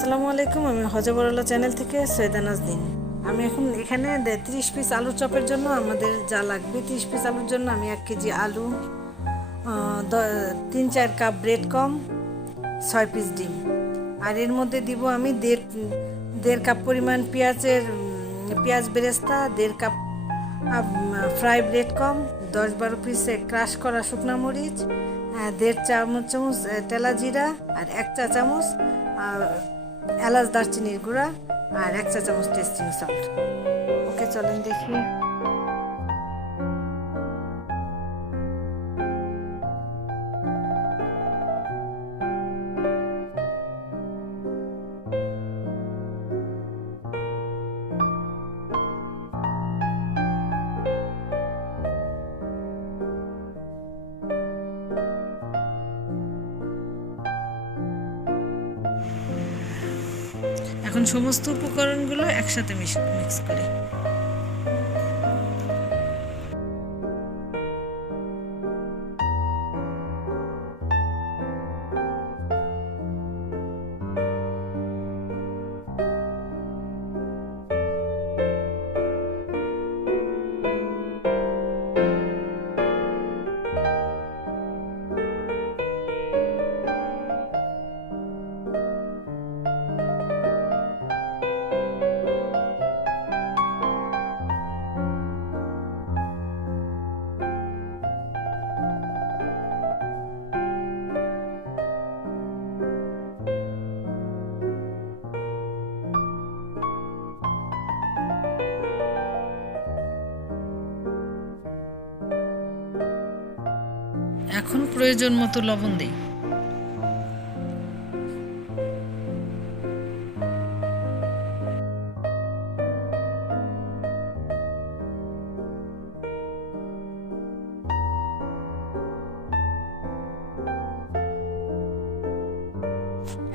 আসসালামু আলাইকুম। আমি হজবরল্লা চ্যানেল থেকে সৈয়দা নাজনীন। আমি এখন এখানে 30 পিস আলুর চপের জন্য আমাদের যা লাগবে, 30 পিস আলুর জন্য আমি 1 কেজি আলু, 3-4 কাপ ব্রেড কম, 6 পিস ডিম, আর এর মধ্যে দিব আমি দেড় কাপ পরিমাণ পেঁয়াজ বেরেস্তা, 1.5 কাপ ফ্রাই ব্রেড কম, 10-12 পিস ক্রাশ করা শুকনো মরিচ, 1.5 চামচ তেলা জিরা, আর 1 চা চামচ এলাচ দারচিনির গুঁড়া, আর 1 চা চামচ টেস্টিং সল্ট। ওকে, চলেন দেখি। এখন সমস্ত উপকরণগুলো একসাথে মিক্স করি। এখন প্রয়োজন মতো লবণ দিই।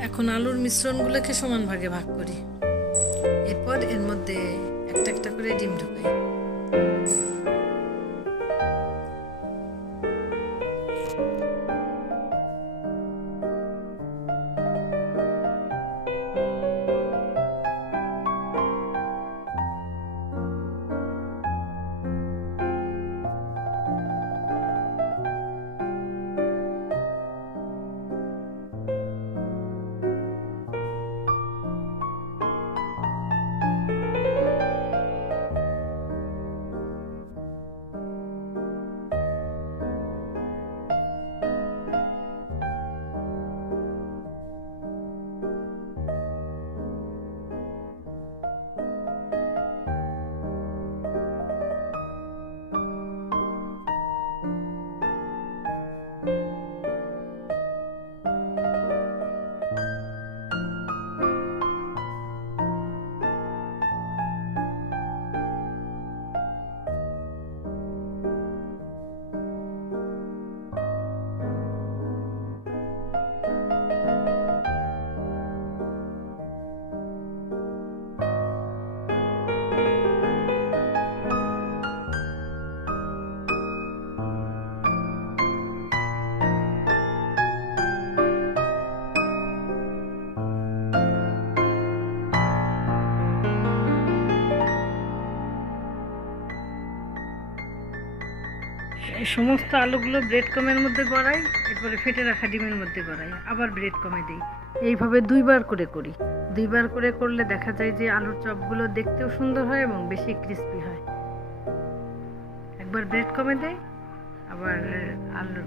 এখন আলুর মিশ্রণগুলোকে সমান ভাগে ভাগ করি। এরপর এর মধ্যে একটা একটা করে ডিম ঢুকাই। এই সমস্ত আলুগুলো ব্রেড কমের মধ্যে গড়াই, এরপরে ফেটে রাখা ডিমের মধ্যে গড়াই, আবার ব্রেড কমে দিই। এইভাবে 2বার করে করি। 2বার করে করলে দেখা যায় যে আলুর চপগুলো দেখতেও সুন্দর হয় এবং বেশি ক্রিস্পি হয়। একবার ব্রেড কমে দেয়, আবার আলু।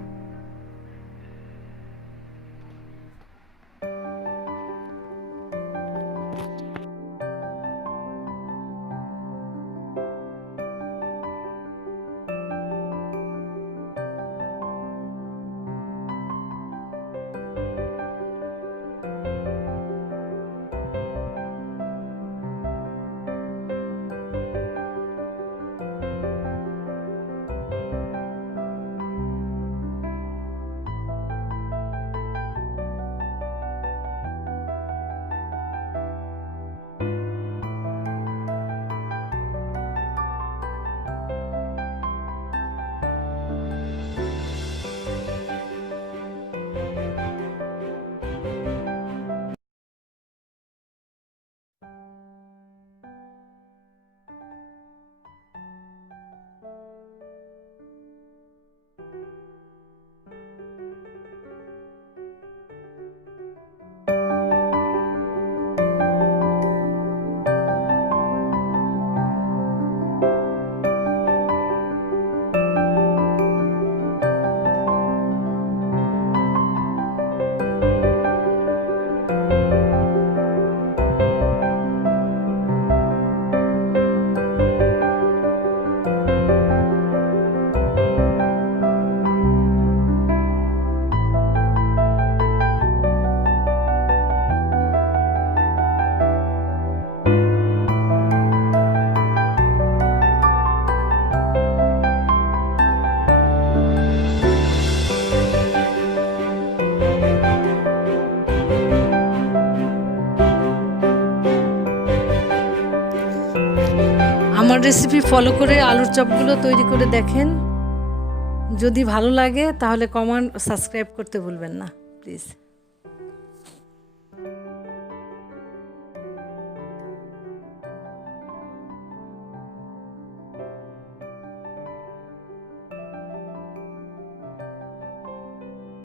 আমার রেসিপি ফলো করে আলুর চপগুলো তৈরি করে দেখেন। যদি ভালো লাগে তাহলে কমেন্ট সাবস্ক্রাইব করতে ভুলবেন না প্লিজ।